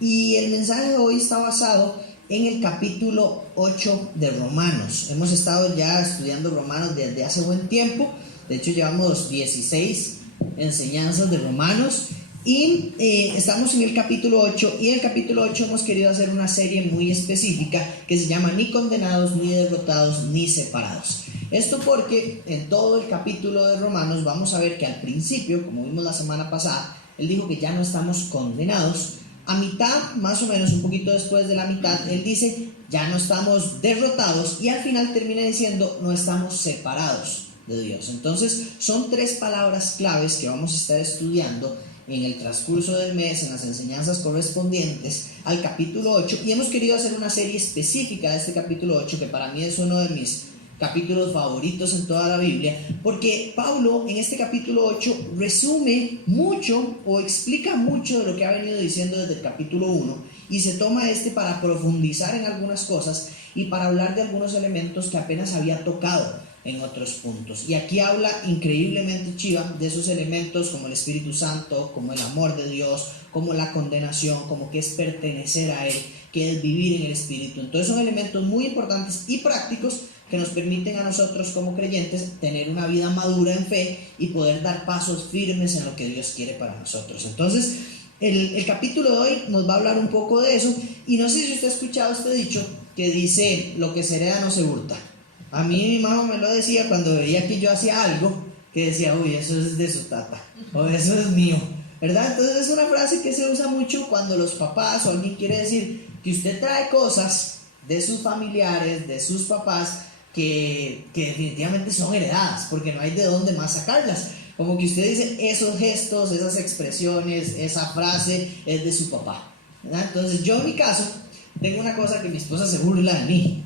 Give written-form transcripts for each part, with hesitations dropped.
Y el mensaje de hoy está basado en el capítulo 8 de Romanos. Hemos estado ya estudiando Romanos desde hace buen tiempo. De hecho, llevamos 16 enseñanzas de Romanos. Y estamos en el capítulo 8. Y en el capítulo 8 hemos querido hacer una serie muy específica que se llama Ni condenados, ni derrotados, ni separados. Esto porque en todo el capítulo de Romanos vamos a ver que al principio, como vimos la semana pasada, él dijo que ya no estamos condenados. A mitad, más o menos un poquito después de la mitad, él dice ya no estamos derrotados, y al final termina diciendo no estamos separados de Dios. Entonces son tres palabras claves que vamos a estar estudiando en el transcurso del mes, en las enseñanzas correspondientes al capítulo 8, y hemos querido hacer una serie específica de este capítulo 8, que para mí es uno de mis capítulos favoritos en toda la Biblia, porque Pablo en este capítulo 8 resume mucho o explica mucho de lo que ha venido diciendo desde el capítulo 1, y se toma para profundizar en algunas cosas y para hablar de algunos elementos que apenas había tocado en otros puntos. Y aquí habla increíblemente chiva de esos elementos como el Espíritu Santo, como el amor de Dios, como la condenación, como que es pertenecer a Él, que es vivir en el Espíritu. Entonces son elementos muy importantes y prácticos que nos permiten a nosotros como creyentes tener una vida madura en fe y poder dar pasos firmes en lo que Dios quiere para nosotros. Entonces el capítulo de hoy nos va a hablar un poco de eso, y no sé si usted ha escuchado este dicho que dice lo que se hereda no se hurta. A mí mi mamá me lo decía cuando veía que yo hacía algo, que decía, uy, eso es de su tata, o eso es mío, ¿verdad? Entonces es una frase que se usa mucho cuando los papás o alguien quiere decir que usted trae cosas de sus familiares, de sus papás, que definitivamente son heredadas, porque no hay de dónde más sacarlas. Como que usted dice, esos gestos, esas expresiones, esa frase es de su papá, ¿verdad? Entonces yo en mi caso tengo una cosa que mi esposa se burla de mí,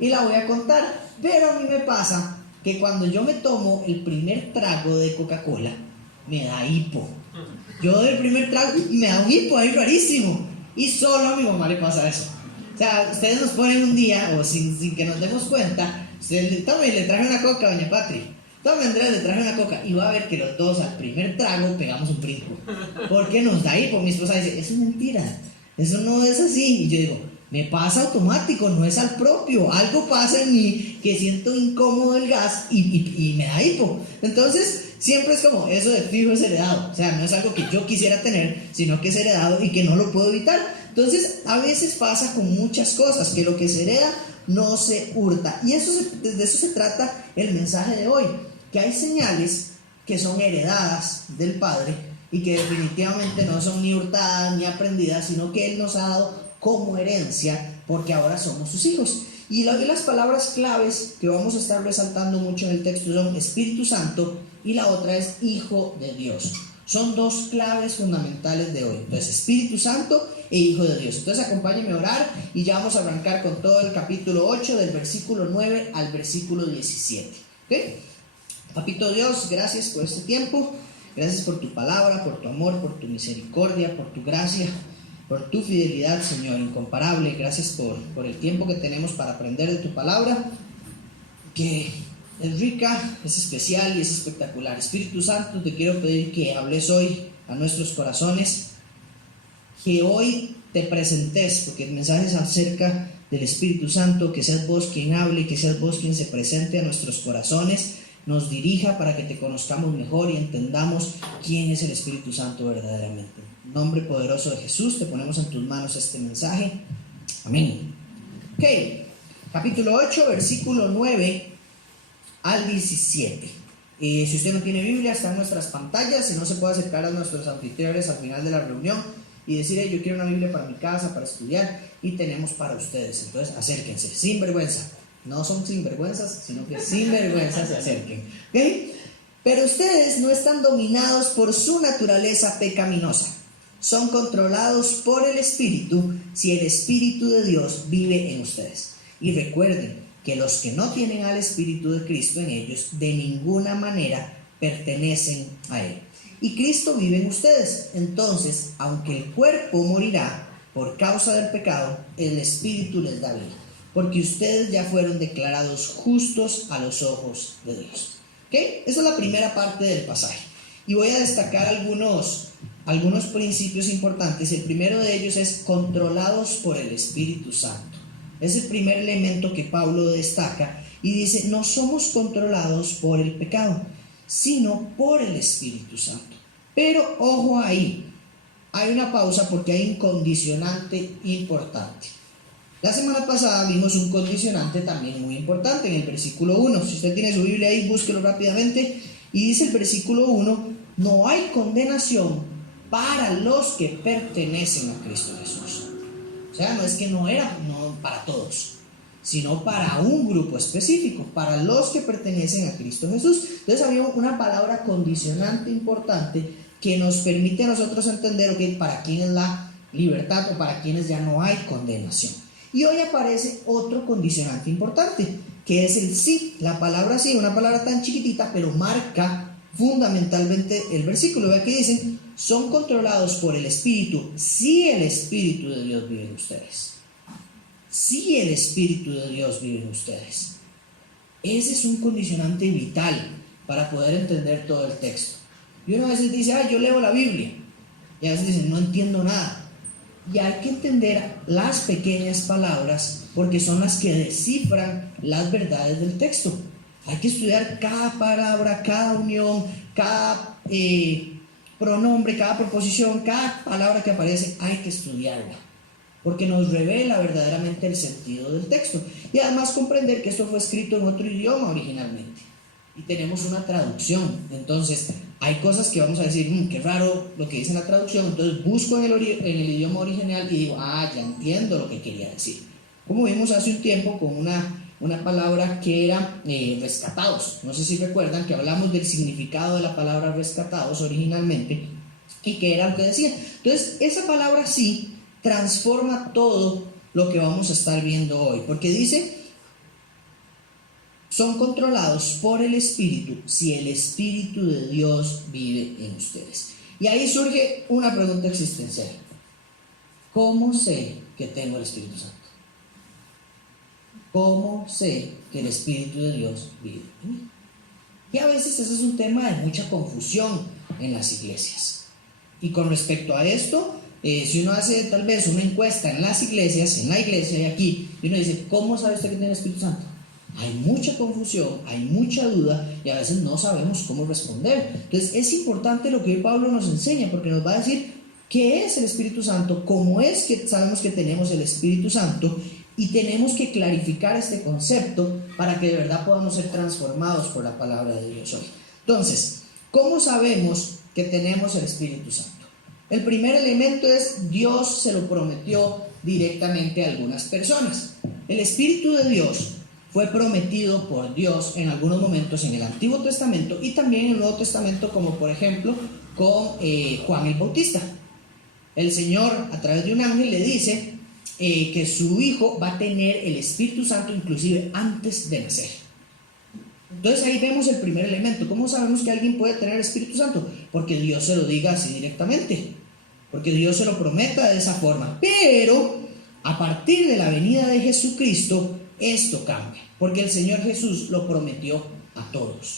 y la voy a contar. Pero a mí me pasa que cuando yo me tomo el primer trago de Coca-Cola, me da hipo. Yo doy el primer trago y me da un hipo ahí rarísimo. Y solo a mi mamá le pasa eso. O sea, ustedes nos ponen un día, o sin que nos demos cuenta, tome, le traje una coca a doña Patri. Tome, Andrés, le traje una coca. Y va a ver que los dos al primer trago pegamos un brinco. Porque nos da hipo. Mi esposa dice, eso es mentira. Eso no es así. Y yo digo, me pasa automático, no es al propio. Algo pasa en mí que siento incómodo el gas y me da hipo. Entonces siempre es como, eso de fijo es heredado. O sea, no es algo que yo quisiera tener, sino que es heredado y que no lo puedo evitar. Entonces a veces pasa con muchas cosas, que lo que se hereda no se hurta. Y de eso se trata el mensaje de hoy, que hay señales que son heredadas del Padre y que definitivamente no son ni hurtadas ni aprendidas, sino que Él nos ha dado como herencia, porque ahora somos sus hijos. Y las palabras claves que vamos a estar resaltando mucho en el texto son Espíritu Santo, y la otra es Hijo de Dios. Son dos claves fundamentales de hoy. Entonces, Espíritu Santo e Hijo de Dios. Entonces acompáñenme a orar y ya vamos a arrancar con todo el capítulo 8, del versículo 9 al versículo 17. ¿Okay? Papito Dios, gracias por este tiempo, gracias por tu palabra, por tu amor, por tu misericordia, por tu gracia, por tu fidelidad, Señor, incomparable. Gracias por el tiempo que tenemos para aprender de tu palabra, que es rica, es especial y es espectacular. Espíritu Santo, te quiero pedir que hables hoy a nuestros corazones, que hoy te presentes, porque el mensaje es acerca del Espíritu Santo, que seas vos quien hable, que seas vos quien se presente a nuestros corazones, nos dirija para que te conozcamos mejor y entendamos quién es el Espíritu Santo verdaderamente. En nombre poderoso de Jesús, te ponemos en tus manos este mensaje. Amén. Ok, capítulo 8, versículo 9 al 17. Si usted no tiene Biblia, está en nuestras pantallas. Si no, se puede acercar a nuestros anfitriones al final de la reunión y decir, yo quiero una Biblia para mi casa, para estudiar, y tenemos para ustedes. Entonces acérquense, sin vergüenza. No son sinvergüenzas, sino que sin vergüenza se acerquen. ¿Okay? Pero ustedes no están dominados por su naturaleza pecaminosa. Son controlados por el Espíritu, si el Espíritu de Dios vive en ustedes. Y recuerden que los que no tienen al Espíritu de Cristo en ellos, de ninguna manera pertenecen a Él. Y Cristo vive en ustedes. Entonces, aunque el cuerpo morirá por causa del pecado, el Espíritu les da vida, porque ustedes ya fueron declarados justos a los ojos de Dios. ¿Okay? Esa es la primera parte del pasaje. Y voy a destacar algunos algunos principios importantes. El primero de ellos es controlados por el Espíritu Santo. Es el primer elemento que Pablo destaca y dice, no somos controlados por el pecado, sino por el Espíritu Santo. Pero ojo ahí, hay una pausa porque hay un condicionante importante. La semana pasada vimos un condicionante también muy importante en el versículo 1. Si usted tiene su Biblia ahí, búsquelo rápidamente. Y dice el versículo 1, no hay condenación para los que pertenecen a Cristo Jesús. O sea, no es que no para todos, sino para un grupo específico, para los que pertenecen a Cristo Jesús. Entonces había una palabra condicionante importante que nos permite a nosotros entender, ok, para quién es la libertad o para quienes ya no hay condenación. Y hoy aparece otro condicionante importante, que es el sí. La palabra sí, una palabra tan chiquitita, pero marca fundamentalmente el versículo. Vea que dicen, son controlados por el Espíritu, si el Espíritu de Dios vive en ustedes. Si el Espíritu de Dios vive en ustedes. Ese es un condicionante vital para poder entender todo el texto. Y uno a veces dice, yo leo la Biblia. Y a veces dice, no entiendo nada. Y hay que entender las pequeñas palabras porque son las que descifran las verdades del texto. Hay que estudiar cada palabra, cada unión, cada pronombre, cada proposición, cada palabra que aparece, hay que estudiarla porque nos revela verdaderamente el sentido del texto. Y además comprender que esto fue escrito en otro idioma originalmente y tenemos una traducción. Entonces hay cosas que vamos a decir, qué raro lo que dice en la traducción. Entonces busco en el idioma original y digo, ya entiendo lo que quería decir. Como vimos hace un tiempo con una palabra que era rescatados. No sé si recuerdan que hablamos del significado de la palabra rescatados originalmente y que era lo que decía. Entonces esa palabra sí transforma todo lo que vamos a estar viendo hoy, porque dice, son controlados por el Espíritu si el Espíritu de Dios vive en ustedes. Y ahí surge una pregunta existencial. ¿Cómo sé que tengo el Espíritu Santo? ¿Cómo sé que el Espíritu de Dios vive en mí? Y a veces ese es un tema de mucha confusión en las iglesias. Y con respecto a esto, si uno hace tal vez una encuesta en las iglesias, en la iglesia y aquí, y uno dice, ¿cómo sabe usted que tiene el Espíritu Santo? Hay mucha confusión, hay mucha duda y a veces no sabemos cómo responder. Entonces es importante lo que Pablo nos enseña, porque nos va a decir qué es el Espíritu Santo, cómo es que sabemos que tenemos el Espíritu Santo, y tenemos que clarificar este concepto para que de verdad podamos ser transformados por la palabra de Dios hoy. Entonces, ¿cómo sabemos que tenemos el Espíritu Santo? El primer elemento es, Dios se lo prometió directamente a algunas personas. El Espíritu de Dios fue prometido por Dios en algunos momentos en el Antiguo Testamento y también en el Nuevo Testamento, como por ejemplo con Juan el Bautista. El Señor a través de un ángel le dice que su hijo va a tener el Espíritu Santo inclusive antes de nacer. Entonces ahí vemos el primer elemento. ¿Cómo sabemos que alguien puede tener el Espíritu Santo? Porque Dios se lo diga así directamente, porque Dios se lo prometa de esa forma. Pero a partir de la venida de Jesucristo, esto cambia, porque el Señor Jesús lo prometió a todos,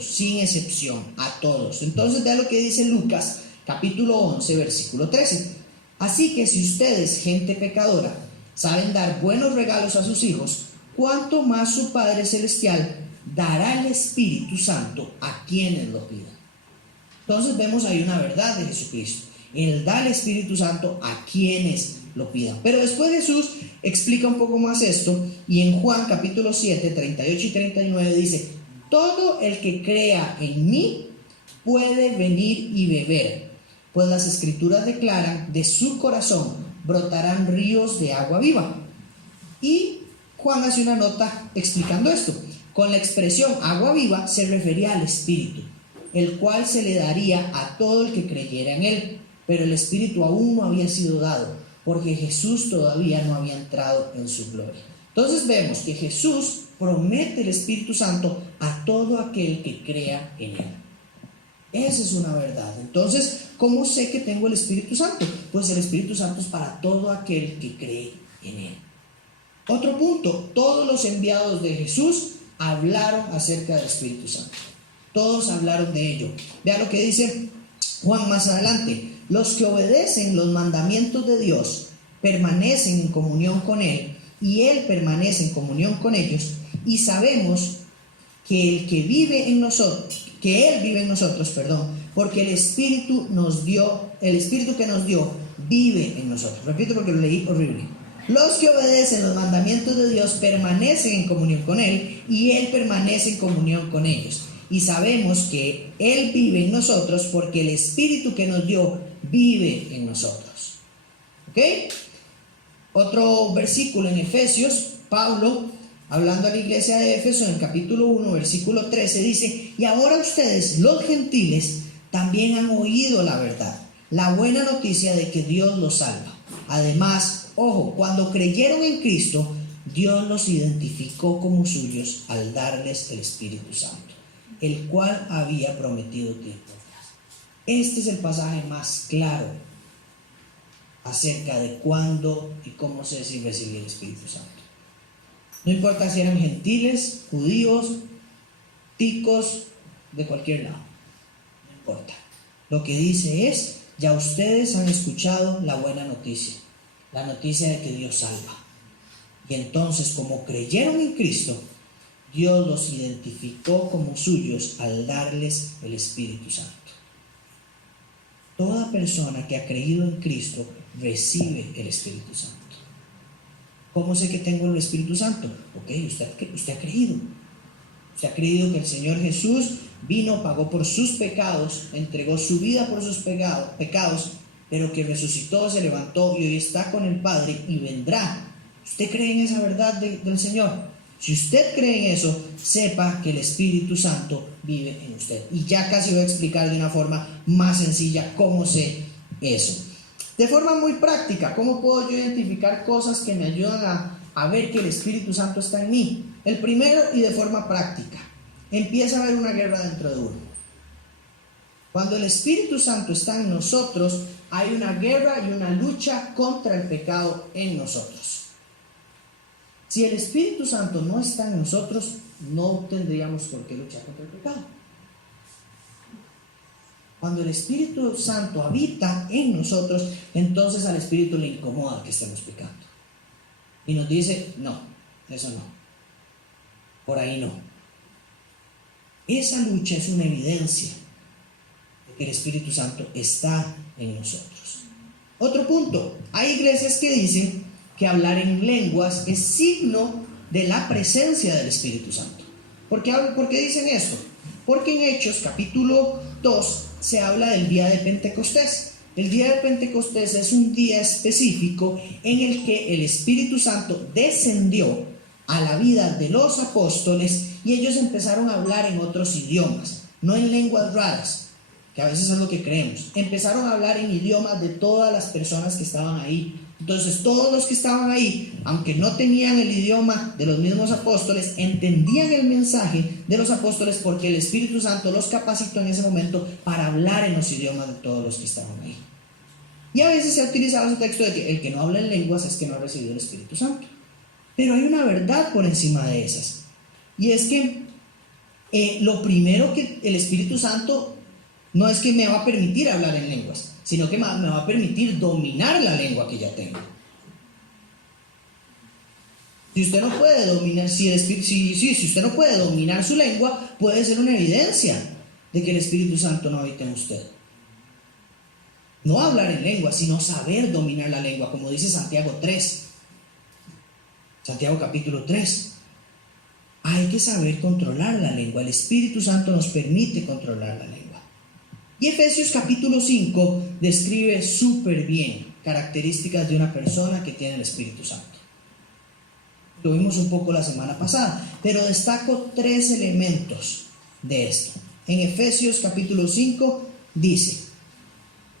sin excepción, a todos. Entonces vea lo que dice Lucas capítulo 11 versículo 13. Así que si ustedes, gente pecadora, saben dar buenos regalos a sus hijos, cuánto más su Padre Celestial dará el Espíritu Santo a quienes lo pidan. Entonces vemos ahí una verdad de Jesucristo. Él da el Espíritu Santo a quienes lo pidan. Pero después Jesús explica un poco más esto, y en Juan capítulo 7, 38 y 39 dice, todo el que crea en mí puede venir y beber, pues las Escrituras declaran, de su corazón brotarán ríos de agua viva. Y Juan hace una nota explicando esto. Con la expresión agua viva se refería al Espíritu, el cual se le daría a todo el que creyera en él, pero el Espíritu aún no había sido dado, porque Jesús todavía no había entrado en su gloria. Entonces vemos que Jesús promete el Espíritu Santo a todo aquel que crea en él. Esa es una verdad. Entonces, ¿cómo sé que tengo el Espíritu Santo? Pues el Espíritu Santo es para todo aquel que cree en él. Otro punto, todos los enviados de Jesús hablaron acerca del Espíritu Santo. Todos hablaron de ello. Vean lo que dice Juan más adelante: los que obedecen los mandamientos de Dios permanecen en comunión con Él y Él permanece en comunión con ellos, y sabemos que Él vive en nosotros, porque el Espíritu que nos dio vive en nosotros. Repito porque lo leí horrible. Los que obedecen los mandamientos de Dios permanecen en comunión con Él y Él permanece en comunión con ellos. Y sabemos que Él vive en nosotros porque el Espíritu que nos dio vive en nosotros. ¿Ok? Otro versículo en Efesios, Pablo, hablando a la iglesia de Éfeso, en el capítulo 1, versículo 13, dice: y ahora ustedes, los gentiles, también han oído la verdad, la buena noticia de que Dios los salva. Además, ojo, cuando creyeron en Cristo, Dios los identificó como suyos al darles el Espíritu Santo, el cual había prometido tiempo atrás. Este es el pasaje más claro acerca de cuándo y cómo se recibe el Espíritu Santo. No importa si eran gentiles, judíos, ticos, de cualquier lado, no importa. Lo que dice es: ya ustedes han escuchado la buena noticia, la noticia de que Dios salva. Y entonces, como creyeron en Cristo, Dios los identificó como suyos al darles el Espíritu Santo. Toda persona que ha creído en Cristo recibe el Espíritu Santo. ¿Cómo sé que tengo el Espíritu Santo? Ok, usted ha creído. Usted ha creído que el Señor Jesús vino, pagó por sus pecados, entregó su vida por sus pecados, pero que resucitó, se levantó y hoy está con el Padre y vendrá. ¿Usted cree en esa verdad del Señor? Si usted cree en eso, sepa que el Espíritu Santo vive en usted. Y ya casi voy a explicar de una forma más sencilla cómo sé eso. De forma muy práctica, ¿cómo puedo yo identificar cosas que me ayudan a ver que el Espíritu Santo está en mí? El primero, y de forma práctica, empieza a haber una guerra dentro de uno. Cuando el Espíritu Santo está en nosotros, hay una guerra y una lucha contra el pecado en nosotros. Si el Espíritu Santo no está en nosotros, no tendríamos por qué luchar contra el pecado. Cuando el Espíritu Santo habita en nosotros, entonces al Espíritu le incomoda que estemos pecando. Y nos dice: no, eso no. Por ahí no. Esa lucha es una evidencia de que el Espíritu Santo está en nosotros. Otro punto. Hay iglesias que dicen que hablar en lenguas es signo de la presencia del Espíritu Santo. ¿Por qué dicen esto? Porque en Hechos capítulo 2 se habla del día de Pentecostés. El día de Pentecostés es un día específico en el que el Espíritu Santo descendió a la vida de los apóstoles y ellos empezaron a hablar en otros idiomas, no en lenguas raras, que a veces es lo que creemos. Empezaron a hablar en idiomas de todas las personas que estaban ahí. Entonces todos los que estaban ahí, aunque no tenían el idioma de los mismos apóstoles, entendían el mensaje de los apóstoles porque el Espíritu Santo los capacitó en ese momento para hablar en los idiomas de todos los que estaban ahí. Y a veces se ha utilizado ese texto de que el que no habla en lenguas es que no ha recibido el Espíritu Santo. Pero hay una verdad por encima de esas. Y es que lo primero que el Espíritu Santo no es que me va a permitir hablar en lenguas, sino que me va a permitir dominar la lengua que ya tengo. Si usted no puede dominar, si usted no puede dominar su lengua, puede ser una evidencia de que el Espíritu Santo no habita en usted. No hablar en lengua, sino saber dominar la lengua, como dice Santiago 3. Santiago capítulo 3. Hay que saber controlar la lengua. El Espíritu Santo nos permite controlar la lengua. Y Efesios capítulo 5 describe súper bien características de una persona que tiene el Espíritu Santo. Lo vimos un poco la semana pasada, pero destaco 3 elementos de esto. En Efesios capítulo 5 dice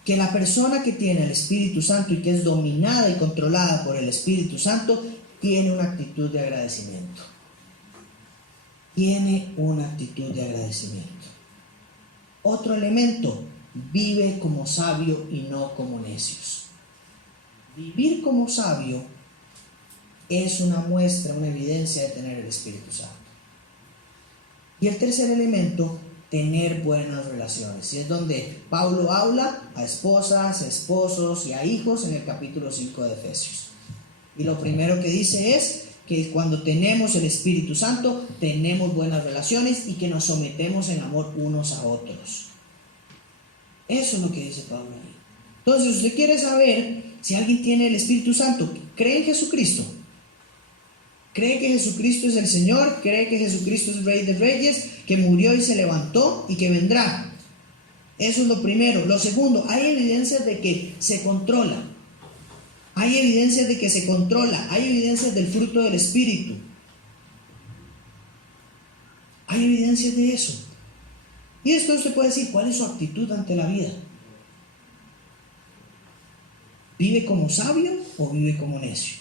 que la persona que tiene el Espíritu Santo y que es dominada y controlada por el Espíritu Santo tiene una actitud de agradecimiento. Tiene una actitud de agradecimiento. Otro elemento: vive como sabio y no como necios. Vivir como sabio es una muestra, una evidencia de tener el Espíritu Santo. Y el tercer elemento tener buenas relaciones. Y es donde Pablo habla a esposas, esposos y a hijos en el capítulo 5 de Efesios. Y lo primero que dice es que cuando tenemos el Espíritu Santo, tenemos buenas relaciones y que nos sometemos en amor unos a otros. Eso es lo que dice Pablo ahí. Entonces, usted quiere saber si alguien tiene el Espíritu Santo, ¿cree en Jesucristo? ¿Cree que Jesucristo es el Señor? ¿Cree que Jesucristo es Rey de Reyes? ¿Que murió y se levantó y que vendrá? Eso es lo primero. Lo segundo, hay evidencias de que se controla. Hay evidencias de que se controla. Hay evidencias del fruto del Espíritu. Hay evidencias de eso. Y después usted puede decir, ¿cuál es su actitud ante la vida? ¿Vive como sabio o vive como necio?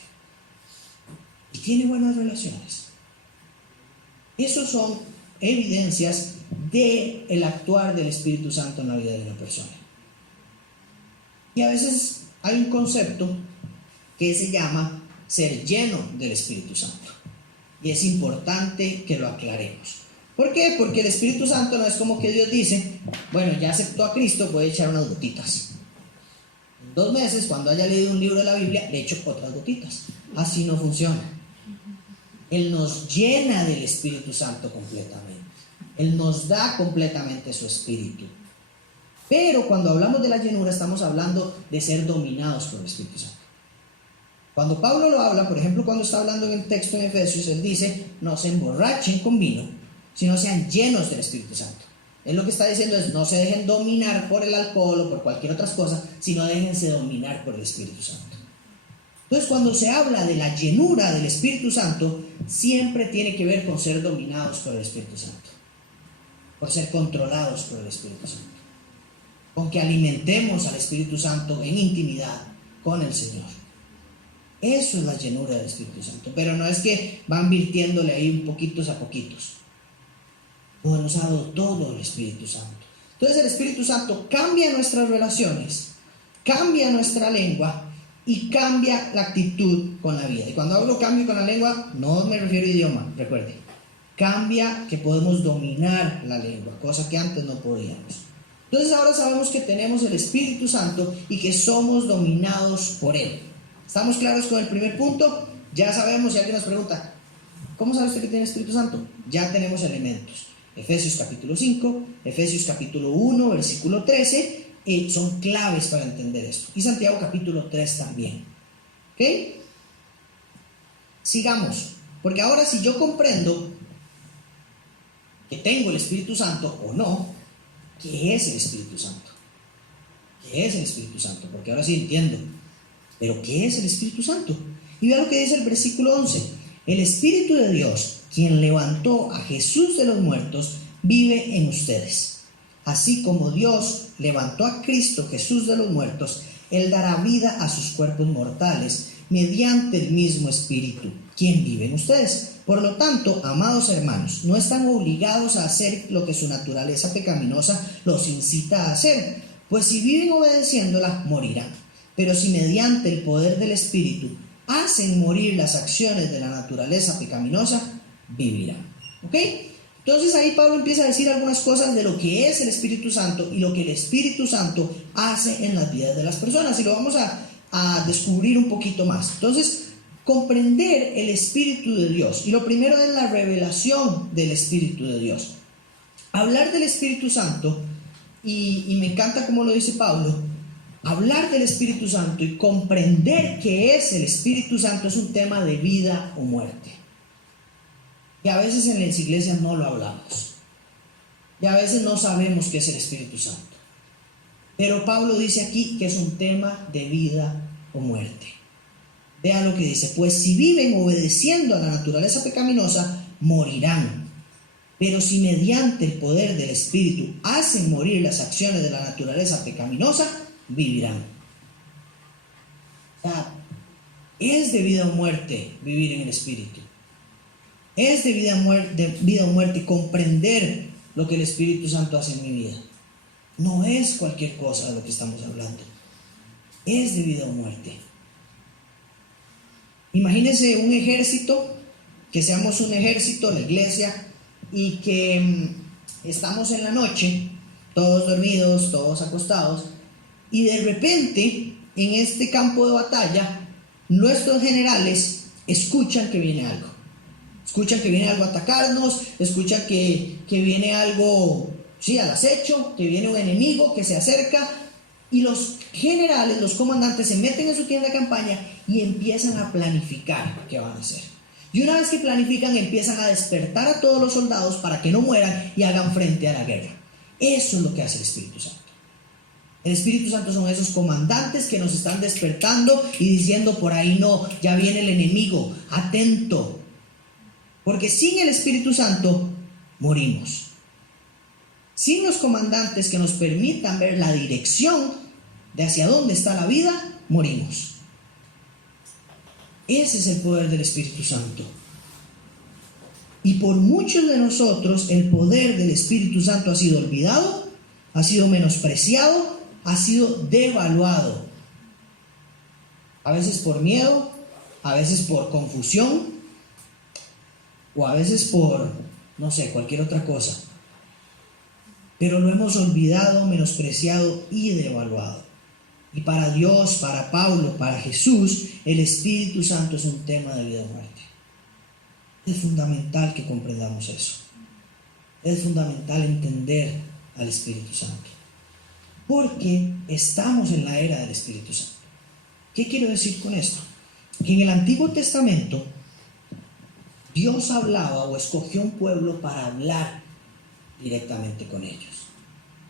Y tiene buenas relaciones. Esas son evidencias del actuar del Espíritu Santo en la vida de una persona. Y a veces hay un concepto que se llama ser lleno del Espíritu Santo. Y es importante que lo aclaremos. ¿Por qué? Porque el Espíritu Santo no es como que Dios dice, bueno, ya aceptó a Cristo, voy a echar unas gotitas. En 2 meses, cuando haya leído un libro de la Biblia, le echo otras gotitas. Así no funciona. Él nos llena del Espíritu Santo completamente. Él nos da completamente su Espíritu. Pero cuando hablamos de la llenura, estamos hablando de ser dominados por el Espíritu Santo. Cuando Pablo lo habla, por ejemplo, cuando está hablando en el texto en Efesios, él dice, no se emborrachen con vino, sino sean llenos del Espíritu Santo. Él lo que está diciendo es, no se dejen dominar por el alcohol o por cualquier otra cosa, sino déjense dominar por el Espíritu Santo. Entonces, cuando se habla de la llenura del Espíritu Santo, siempre tiene que ver con ser dominados por el Espíritu Santo, por ser controlados por el Espíritu Santo, con que alimentemos al Espíritu Santo en intimidad con el Señor. Eso es la llenura del Espíritu Santo, pero no es que van virtiéndole ahí un poquitos a poquitos. No, nos ha dado todo el Espíritu Santo. Entonces el Espíritu Santo cambia nuestras relaciones, cambia nuestra lengua y cambia la actitud con la vida. Y cuando hablo cambio con la lengua, no me refiero a idioma, recuerde. Cambia que podemos dominar la lengua, cosa que antes no podíamos. Entonces ahora sabemos que tenemos el Espíritu Santo y que somos dominados por Él. ¿Estamos claros con el primer punto? Ya sabemos, si alguien nos pregunta, ¿cómo sabe usted que tiene el Espíritu Santo? Ya tenemos elementos. Efesios capítulo 5, Efesios capítulo 1, versículo 13, son claves para entender esto. Y Santiago capítulo 3 también. ¿Ok? Sigamos. Porque ahora si yo comprendo que tengo el Espíritu Santo o no, ¿qué es el Espíritu Santo? ¿Qué es el Espíritu Santo? Porque ahora sí entiendo. ¿Pero qué es el Espíritu Santo? Y vea lo que dice el versículo 11. El Espíritu de Dios, quien levantó a Jesús de los muertos, vive en ustedes. Así como Dios levantó a Cristo Jesús de los muertos, Él dará vida a sus cuerpos mortales mediante el mismo Espíritu, quien vive en ustedes. Por lo tanto, amados hermanos, no están obligados a hacer lo que su naturaleza pecaminosa los incita a hacer, pues si viven obedeciéndola, morirán. Pero si mediante el poder del Espíritu hacen morir las acciones de la naturaleza pecaminosa, vivirán. ¿Ok? Entonces ahí Pablo empieza a decir algunas cosas de lo que es el Espíritu Santo y lo que el Espíritu Santo hace en las vidas de las personas. Y lo vamos a descubrir un poquito más. Entonces, comprender el Espíritu de Dios. Y lo primero es la revelación del Espíritu de Dios. Hablar del Espíritu Santo, y me encanta cómo lo dice Pablo, hablar del Espíritu Santo y comprender qué es el Espíritu Santo es un tema de vida o muerte. Y a veces en las iglesias no lo hablamos. Y a veces no sabemos qué es el Espíritu Santo. Pero Pablo dice aquí que es un tema de vida o muerte. Vea lo que dice. Pues si viven obedeciendo a la naturaleza pecaminosa, morirán. Pero si mediante el poder del Espíritu hacen morir las acciones de la naturaleza pecaminosa, vivirán. O sea, es de vida o muerte vivir en el Espíritu. Es de vida o muerte comprender lo que el Espíritu Santo hace en mi vida. No es cualquier cosa de lo que estamos hablando. Es de vida o muerte. Imagínense un ejército, que seamos un ejército, la iglesia, y que estamos en la noche, todos dormidos, todos acostados, y de repente, en este campo de batalla, nuestros generales escuchan que viene algo. Escuchan que viene algo a atacarnos, escuchan que viene algo, sí, al acecho, que viene un enemigo que se acerca, y los generales, los comandantes se meten en su tienda de campaña y empiezan a planificar qué van a hacer. Y una vez que planifican, empiezan a despertar a todos los soldados para que no mueran y hagan frente a la guerra. Eso es lo que hace el Espíritu Santo. El Espíritu Santo son esos comandantes que nos están despertando y diciendo: por ahí no, ya viene el enemigo, atento. Porque sin el Espíritu Santo morimos. Sin los comandantes que nos permitan ver la dirección de hacia dónde está la vida, morimos. Ese es el poder del Espíritu Santo. Y por muchos de nosotros el poder del Espíritu Santo ha sido olvidado, ha sido menospreciado, ha sido devaluado. A veces por miedo, a veces por confusión, o a veces por, no sé, cualquier otra cosa. Pero lo hemos olvidado, menospreciado y devaluado. Y para Dios, para Pablo, para Jesús, el Espíritu Santo es un tema de vida o muerte. Es fundamental que comprendamos eso. Es fundamental entender al Espíritu Santo. Porque estamos en la era del Espíritu Santo. ¿Qué quiero decir con esto? Que en el Antiguo Testamento Dios hablaba o escogió un pueblo para hablar directamente con ellos.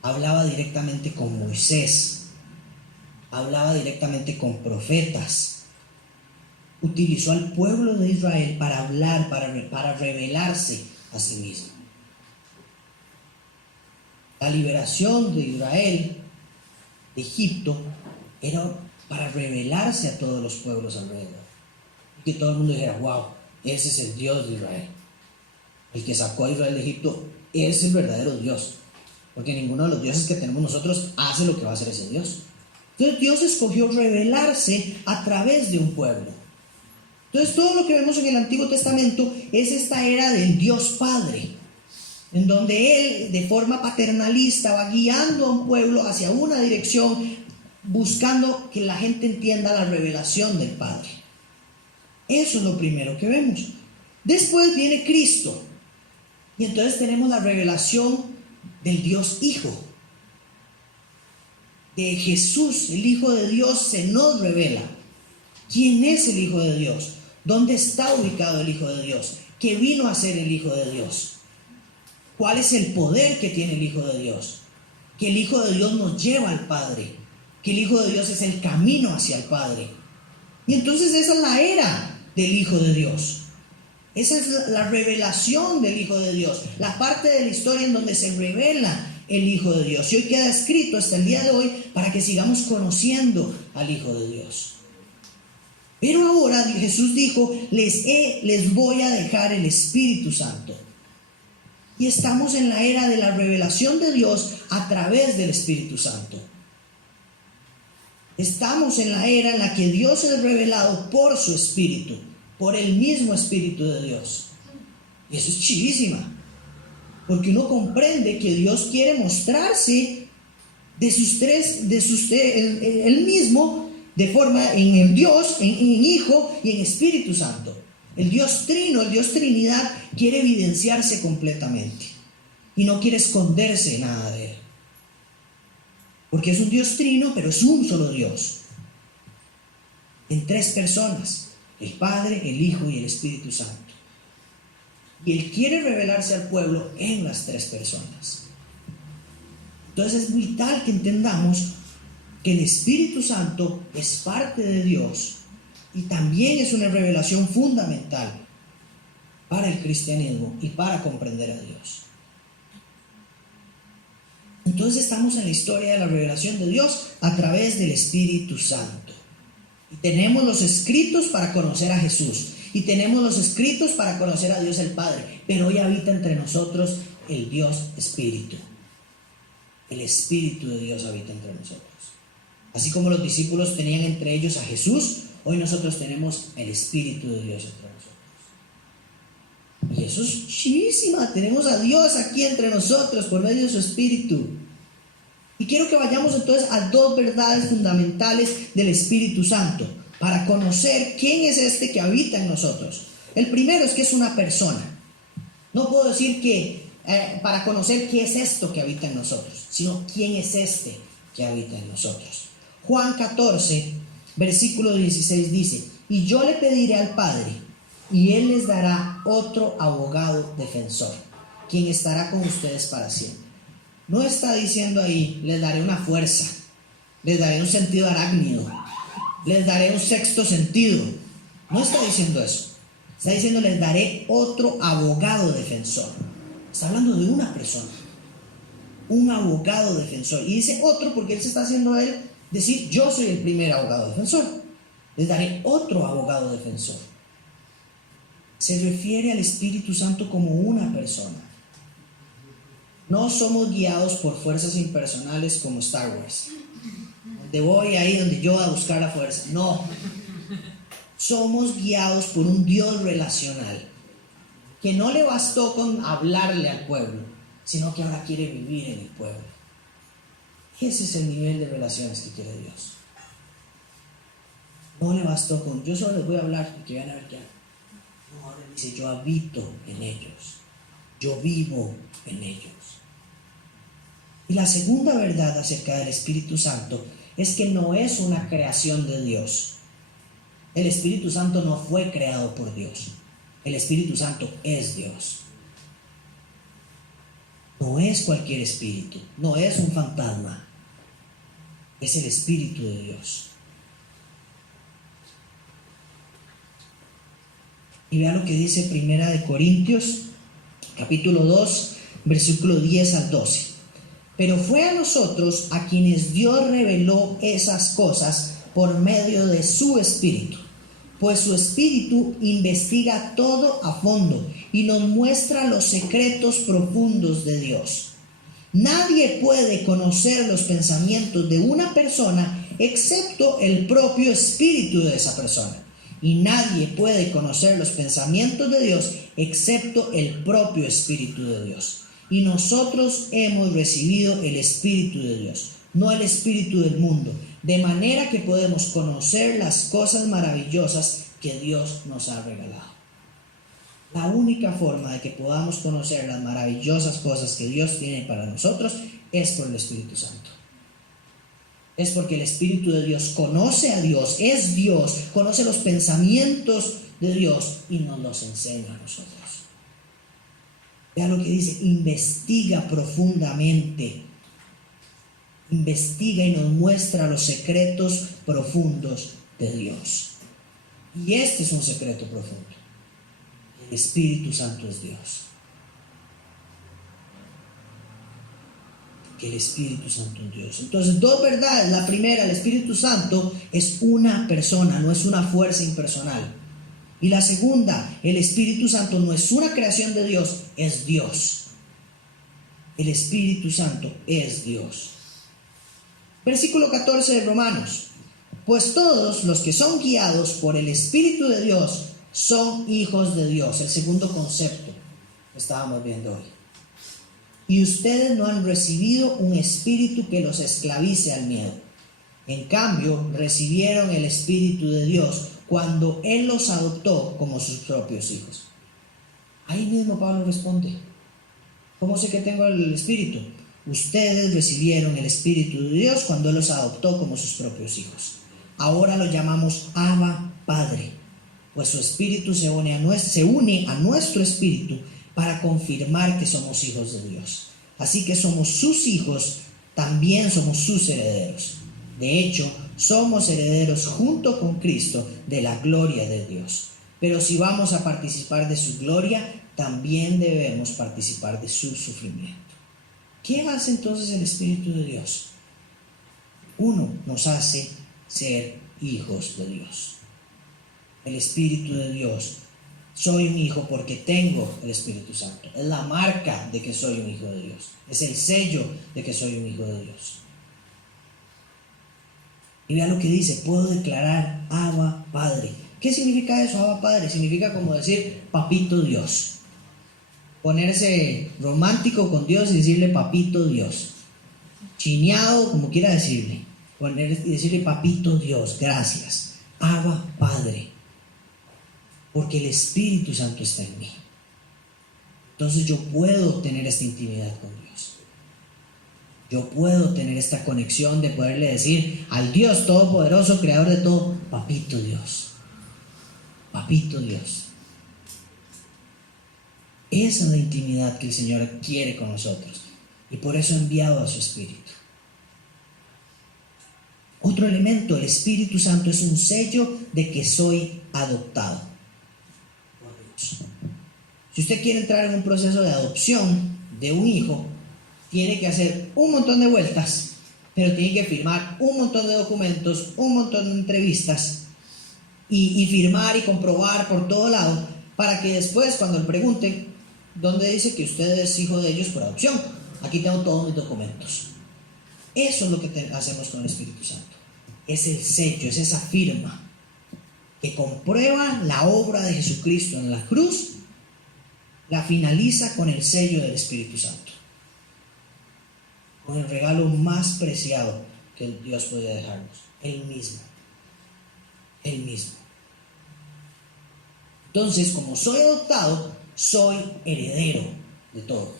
Hablaba directamente con Moisés. Hablaba directamente con profetas. Utilizó al pueblo de Israel para hablar, para revelarse a sí mismo. La liberación de Israel de Egipto era para revelarse a todos los pueblos alrededor. Y que todo el mundo dijera: wow, ese es el Dios de Israel. El que sacó a Israel de Egipto es el verdadero Dios. Porque ninguno de los dioses que tenemos nosotros hace lo que va a hacer ese Dios. Entonces Dios escogió revelarse a través de un pueblo. Entonces todo lo que vemos en el Antiguo Testamento es esta era del Dios Padre, en donde Él de forma paternalista va guiando a un pueblo hacia una dirección, buscando que la gente entienda la revelación del Padre. Eso es lo primero que vemos. Después viene Cristo, y entonces tenemos la revelación del Dios Hijo. De Jesús, el Hijo de Dios, se nos revela. ¿Quién es el Hijo de Dios? ¿Dónde está ubicado el Hijo de Dios? ¿Qué vino a ser el Hijo de Dios? ¿Cuál es el poder que tiene el Hijo de Dios? Que el Hijo de Dios nos lleva al Padre. Que el Hijo de Dios es el camino hacia el Padre. Y entonces esa es la era del Hijo de Dios. Esa es la revelación del Hijo de Dios. La parte de la historia en donde se revela el Hijo de Dios. Y hoy queda escrito hasta el día de hoy para que sigamos conociendo al Hijo de Dios. Pero ahora Jesús dijo: les voy a dejar el Espíritu Santo. Y estamos en la era de la revelación de Dios a través del Espíritu Santo. Estamos en la era en la que Dios es revelado por su Espíritu, por el mismo Espíritu de Dios. Y eso es chivísima. Porque uno comprende que Dios quiere mostrarse él mismo, de forma en el Dios, en Hijo y en Espíritu Santo. El Dios Trino, el Dios Trinidad, quiere evidenciarse completamente. Y no quiere esconderse nada de Él. Porque es un Dios Trino, pero es un solo Dios. En tres personas: el Padre, el Hijo y el Espíritu Santo. Y Él quiere revelarse al pueblo en las tres personas. Entonces es vital que entendamos que el Espíritu Santo es parte de Dios y también es una revelación fundamental para el cristianismo y para comprender a Dios. Entonces estamos en la historia de la revelación de Dios a través del Espíritu Santo. Y tenemos los escritos para conocer a Jesús. Y tenemos los escritos para conocer a Dios el Padre. Pero hoy habita entre nosotros el Dios Espíritu. El Espíritu de Dios habita entre nosotros. Así como los discípulos tenían entre ellos a Jesús, hoy nosotros tenemos el Espíritu de Dios entre nosotros. Y eso es chivísima. Tenemos a Dios aquí entre nosotros por medio de su Espíritu. Y quiero que vayamos entonces a dos verdades fundamentales del Espíritu Santo para conocer quién es este que habita en nosotros. El primero es que es una persona. No puedo decir que para conocer qué es esto que habita en nosotros, sino quién es este que habita en nosotros. Juan 14, versículo 16 dice: y yo le pediré al Padre, y Él les dará otro abogado defensor, quien estará con ustedes para siempre. No está diciendo ahí, les daré una fuerza, les daré un sentido arácnido, les daré un sexto sentido. No está diciendo eso. Está diciendo, les daré otro abogado defensor. Está hablando de una persona, un abogado defensor. Y dice otro porque Él se está haciendo a Él decir, yo soy el primer abogado defensor. Les daré otro abogado defensor. Se refiere al Espíritu Santo como una persona. No somos guiados por fuerzas impersonales como Star Wars. Donde voy ahí donde yo voy a buscar la fuerza. No. Somos guiados por un Dios relacional, que no le bastó con hablarle al pueblo, sino que ahora quiere vivir en el pueblo. Ese es el nivel de relaciones que quiere Dios. No le bastó con, yo solo les voy a hablar y que vayan a ver qué hago. No, ahora dice, yo habito en ellos, yo vivo en ellos. Y la segunda verdad acerca del Espíritu Santo es que no es una creación de Dios. El Espíritu Santo no fue creado por Dios. El Espíritu Santo es Dios. No es cualquier espíritu, no es un fantasma. Es el Espíritu de Dios. Y vea lo que dice Primera de Corintios, capítulo 2, versículo 10 al 12. Pero fue a nosotros a quienes Dios reveló esas cosas por medio de su Espíritu. Pues su Espíritu investiga todo a fondo y nos muestra los secretos profundos de Dios. Nadie puede conocer los pensamientos de una persona excepto el propio Espíritu de esa persona. Y nadie puede conocer los pensamientos de Dios excepto el propio Espíritu de Dios. Y nosotros hemos recibido el Espíritu de Dios, no el espíritu del mundo, de manera que podemos conocer las cosas maravillosas que Dios nos ha regalado. La única forma de que podamos conocer las maravillosas cosas que Dios tiene para nosotros es por el Espíritu Santo. Es porque el Espíritu de Dios conoce a Dios, es Dios, conoce los pensamientos de Dios y nos los enseña a nosotros. Vea lo que dice, investiga profundamente. Investiga y nos muestra los secretos profundos de Dios. Y este es un secreto profundo. El Espíritu Santo es Dios. Que el Espíritu Santo es Dios. Entonces, dos verdades. La primera, el Espíritu Santo es una persona, no es una fuerza impersonal. Y la segunda, el Espíritu Santo no es una creación de Dios, es Dios. El Espíritu Santo es Dios. Versículo 14 de Romanos. Pues todos los que son guiados por el Espíritu de Dios son hijos de Dios. El segundo concepto que estábamos viendo hoy. Y ustedes no han recibido un espíritu que los esclavice al miedo. En cambio, recibieron el Espíritu de Dios cuando Él los adoptó como sus propios hijos. Ahí mismo Pablo responde: ¿cómo sé que tengo el Espíritu? Ustedes recibieron el Espíritu de Dios cuando Él los adoptó como sus propios hijos. Ahora lo llamamos Abba Padre, pues su Espíritu se une a nuestro Espíritu para confirmar que somos hijos de Dios. Así que somos sus hijos, también somos sus herederos. De hecho, somos herederos junto con Cristo de la gloria de Dios. Pero si vamos a participar de su gloria, también debemos participar de su sufrimiento. ¿Qué hace entonces el Espíritu de Dios? Uno, nos hace ser hijos de Dios. El Espíritu de Dios. Soy un hijo porque tengo el Espíritu Santo. Es la marca de que soy un hijo de Dios. Es el sello de que soy un hijo de Dios. Y vea lo que dice: puedo declarar Abba Padre. ¿Qué significa eso, Abba Padre? Significa como decir papito Dios. ponerse romántico con Dios y decirle papito Dios, chineado, como quiera decirle, y decirle papito Dios, gracias, Abba Padre, porque el Espíritu Santo está en mí. Entonces yo puedo tener esta intimidad con Dios. Yo puedo tener esta conexión de poderle decir al Dios Todopoderoso, Creador de todo, papito Dios. Papito Dios. Esa es la intimidad que el Señor quiere con nosotros. Y por eso ha enviado a su Espíritu. Otro elemento, el Espíritu Santo es un sello de que soy adoptado por Dios. Si usted quiere entrar en un proceso de adopción de un hijo, tiene que hacer un montón de vueltas, pero tiene que firmar un montón de documentos, un montón de entrevistas y firmar y comprobar por todo lado para que después cuando le pregunten dónde dice que usted es hijo de ellos por adopción, aquí tengo todos mis documentos. Eso es lo que hacemos con el Espíritu Santo. Es el sello, es esa firma que comprueba la obra de Jesucristo en la cruz, la finaliza con el sello del Espíritu Santo, con el regalo más preciado que Dios podía dejarnos, Él mismo. Él mismo. Entonces, como soy adoptado, soy heredero de todo.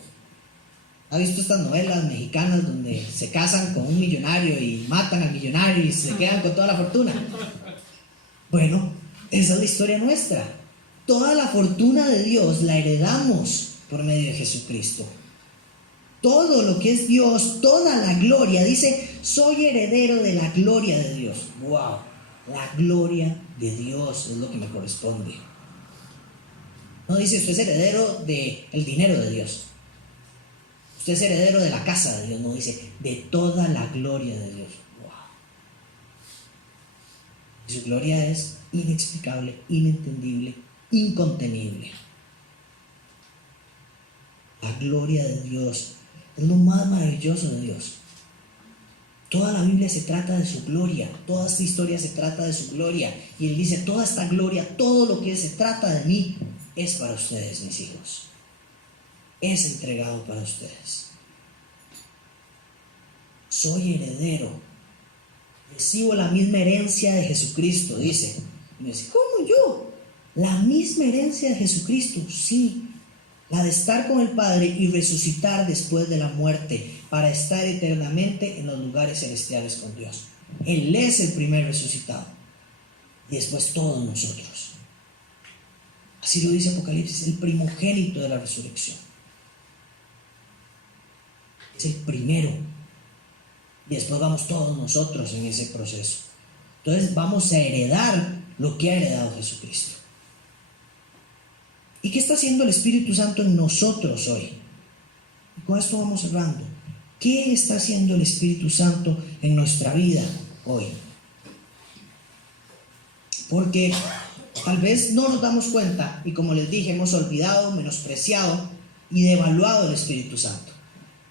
¿Ha visto estas novelas mexicanas donde se casan con un millonario y matan al millonario y se quedan con toda la fortuna? Bueno, esa es la historia nuestra. Toda la fortuna de Dios la heredamos por medio de Jesucristo. Todo lo que es Dios, toda la gloria, dice, soy heredero de la gloria de Dios. ¡Wow! La gloria de Dios es lo que me corresponde. No dice usted es heredero del dinero de Dios. Usted es heredero de la casa de Dios. No, dice de toda la gloria de Dios. ¡Wow! Y su gloria es inexplicable, inentendible, incontenible. La gloria de Dios es lo más maravilloso de Dios. Toda la Biblia se trata de su gloria, toda esta historia se trata de su gloria. Y Él dice, toda esta gloria, todo lo que se trata de mí, es para ustedes, mis hijos. Es entregado para ustedes. Soy heredero. Recibo la misma herencia de Jesucristo, dice. Y me dice, ¿cómo yo? La misma herencia de Jesucristo, sí. La de estar con el Padre y resucitar después de la muerte para estar eternamente en los lugares celestiales con Dios. Él es el primer resucitado y después todos nosotros. Así lo dice Apocalipsis, el primogénito de la resurrección. Es el primero y después vamos todos nosotros en ese proceso. Entonces vamos a heredar lo que ha heredado Jesucristo. ¿Y qué está haciendo el Espíritu Santo en nosotros hoy? Y con esto vamos cerrando. ¿Qué está haciendo el Espíritu Santo en nuestra vida hoy? Porque tal vez no nos damos cuenta y como les dije, hemos olvidado, menospreciado y devaluado el Espíritu Santo.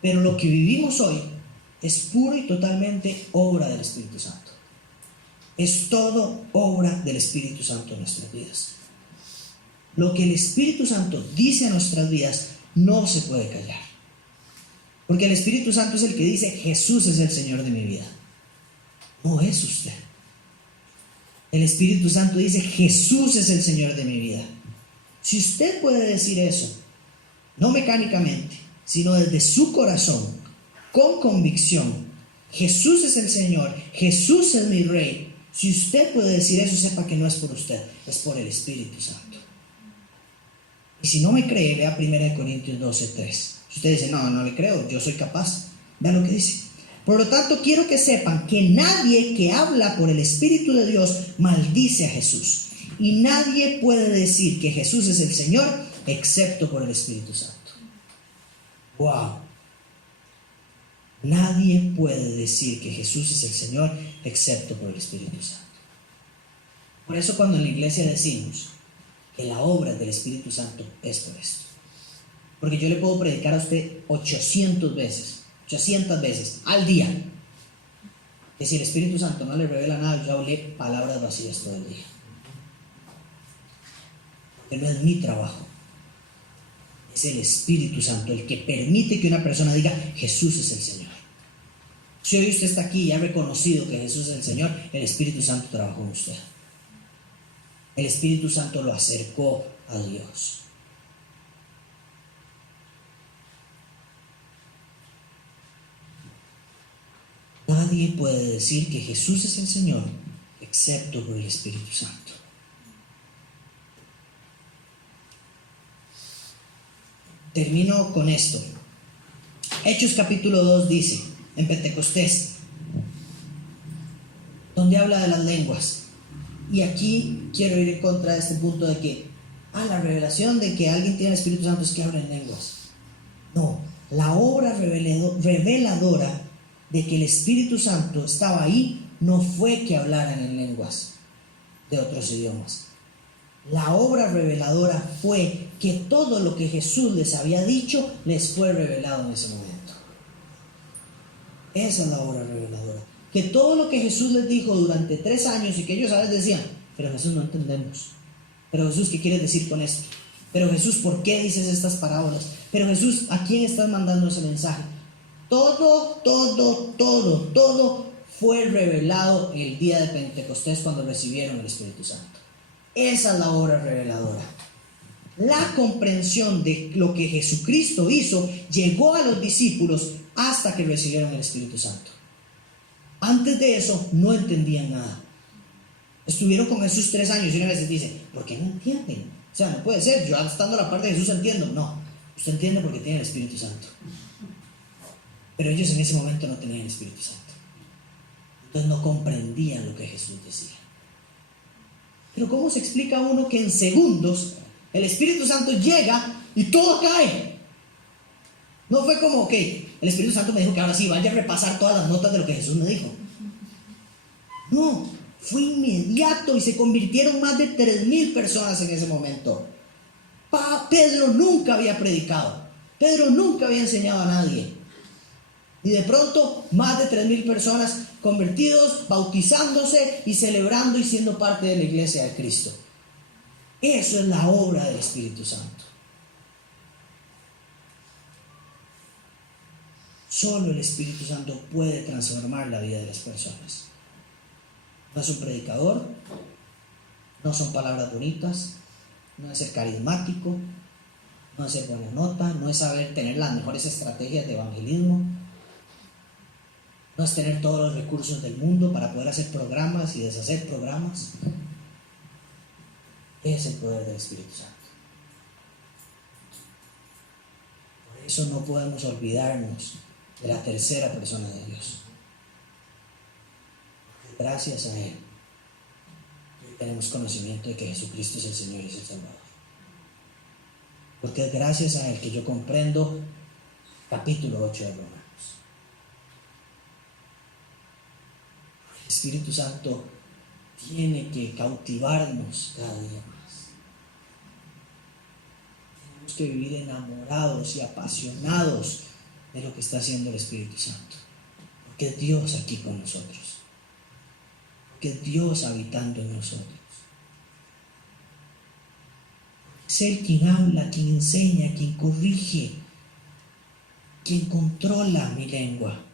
Pero lo que vivimos hoy es puro y totalmente obra del Espíritu Santo. Es todo obra del Espíritu Santo en nuestras vidas. Lo que el Espíritu Santo dice a nuestras vidas no se puede callar. Porque el Espíritu Santo es el que dice, Jesús es el Señor de mi vida. No es usted. El Espíritu Santo dice, Jesús es el Señor de mi vida. Si usted puede decir eso, no mecánicamente, sino desde su corazón, con convicción, Jesús es el Señor, Jesús es mi Rey. Si usted puede decir eso, sepa que no es por usted, es por el Espíritu Santo. Y si no me cree, lea 1 Corintios 12:3. Si usted dice, no le creo, yo soy capaz. Vea lo que dice. Por lo tanto, quiero que sepan que nadie que habla por el Espíritu de Dios maldice a Jesús. Y nadie puede decir que Jesús es el Señor excepto por el Espíritu Santo. ¡Wow! Nadie puede decir que Jesús es el Señor excepto por el Espíritu Santo. Por eso cuando en la iglesia decimos que la obra del Espíritu Santo es por esto. Porque yo le puedo predicar a usted 800 veces al día. Que si el Espíritu Santo no le revela nada, yo hablé palabras vacías todo el día. Que no es mi trabajo. Es el Espíritu Santo el que permite que una persona diga: Jesús es el Señor. Si hoy usted está aquí y ha reconocido que Jesús es el Señor, el Espíritu Santo trabajó en usted. El Espíritu Santo lo acercó a Dios. Nadie puede decir que Jesús es el Señor excepto por el Espíritu Santo. Termino con esto. Hechos capítulo 2 dice, en Pentecostés, donde habla de las lenguas. Y aquí quiero ir en contra de este punto de que la revelación de que alguien tiene el Espíritu Santo es que habla en lenguas. No, la obra reveladora de que el Espíritu Santo estaba ahí no fue que hablaran en lenguas de otros idiomas. La obra reveladora fue que todo lo que Jesús les había dicho les fue revelado en ese momento. Esa es la obra reveladora. Que todo lo que Jesús les dijo durante 3 años y que ellos a veces decían: pero Jesús, no entendemos. Pero Jesús, ¿qué quieres decir con esto? Pero Jesús, ¿por qué dices estas parábolas? Pero Jesús, ¿a quién estás mandando ese mensaje? Todo fue revelado el día de Pentecostés cuando recibieron el Espíritu Santo. Esa es la obra reveladora. La comprensión de lo que Jesucristo hizo llegó a los discípulos hasta que recibieron el Espíritu Santo. Antes de eso no entendían nada. Estuvieron con Jesús 3 años y una vez se dice: ¿por qué no entienden? O sea, no puede ser, yo estando a la parte de Jesús entiendo. No, usted entiende porque tiene el Espíritu Santo. Pero ellos en ese momento no tenían el Espíritu Santo. Entonces no comprendían lo que Jesús decía. Pero ¿cómo se explica uno que en segundos el Espíritu Santo llega y todo cae? No fue como que el Espíritu Santo me dijo que ahora sí vaya a repasar todas las notas de lo que Jesús me dijo. No, fue inmediato y se convirtieron más de 3,000 personas en ese momento. Pedro nunca había predicado. Pedro nunca había enseñado a nadie. Y de pronto más de 3,000 personas convertidos, bautizándose y celebrando y siendo parte de la iglesia de Cristo. Eso es la obra del Espíritu Santo. Solo el Espíritu Santo puede transformar la vida de las personas. No es un predicador, no son palabras bonitas, no es ser carismático, no es ser buena nota, no es saber tener las mejores estrategias de evangelismo, no es tener todos los recursos del mundo para poder hacer programas y deshacer programas. Es el poder del Espíritu Santo. Por eso no podemos olvidarnos de la tercera persona de Dios. Gracias a Él tenemos conocimiento de que Jesucristo es el Señor y es el Salvador. Porque es gracias a Él que yo comprendo capítulo 8 de Romanos. El Espíritu Santo tiene que cautivarnos cada día más. Tenemos que vivir enamorados y apasionados de lo que está haciendo el Espíritu Santo. Porque es Dios aquí con nosotros. Porque es Dios habitando en nosotros. Es Él quien habla, quien enseña, quien corrige, quien controla mi lengua.